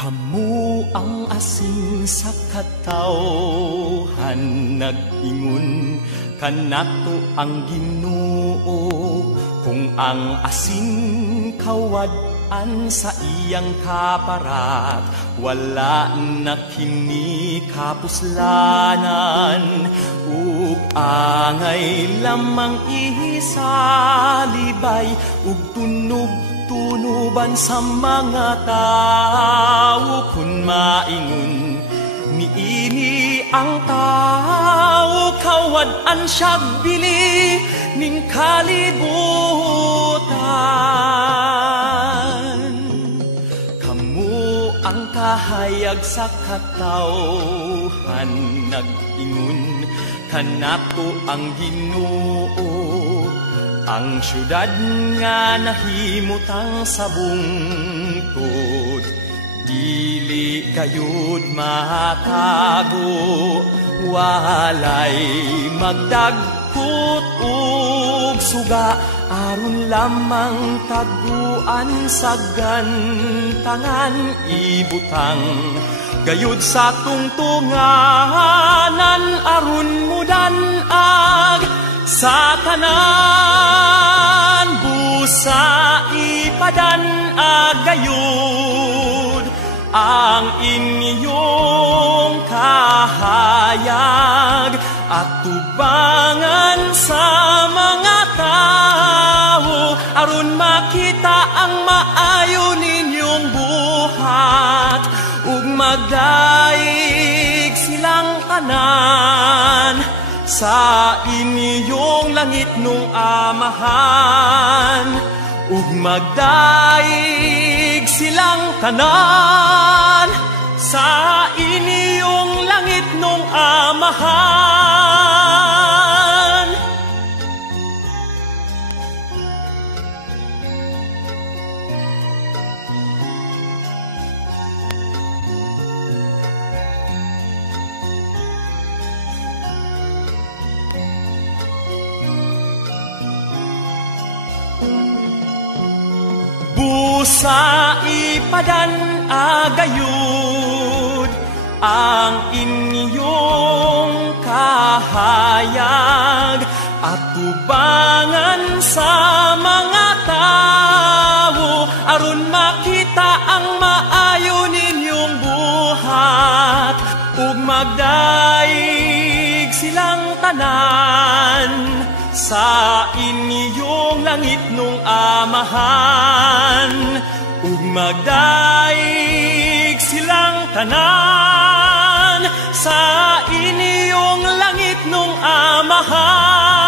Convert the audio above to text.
Kamu ang asin sa katawhan, nag-ingon kanato ang Ginoo. Kung ang asin kawad-an sa iyang kaparat, wala na kini kapuslanan. Ug angay lamang ihisalibay, ug tunog-tunuban sa mga tao. Kung maingon niini ang tao, kawad-an siyag bili ning kalibutan. Kamu ang kahayag sa katawhan, nag-ingon kanato ang Ginoo. Ang syudad nga nahimutang sa bungkod, dili gayud matago. Walay magdagkot ug suga, aron lamang taguan sa gantangan. Ibutang gayud sa tungtunganan, aron mudan-ag sa tanan. Busa ipadan-ag gayud ang inyong kahayag, at tubangan sa mga tao, aron makita ang maayo ninyong buhat. Ug magdaig silang tanan sa inyong langit nung amahan. Ug magdaig silang tanan sa inyong langit nung amahan. Busa ipadan-ag gayud ang inyong kahayag, at tubangan sa mga tao, aron makita ang maayo ninyong buhat. Ug magdaig silang tanan sa inyong langit nung amahan. Ug magdaig silang tanan sa inyong langit nung amahan.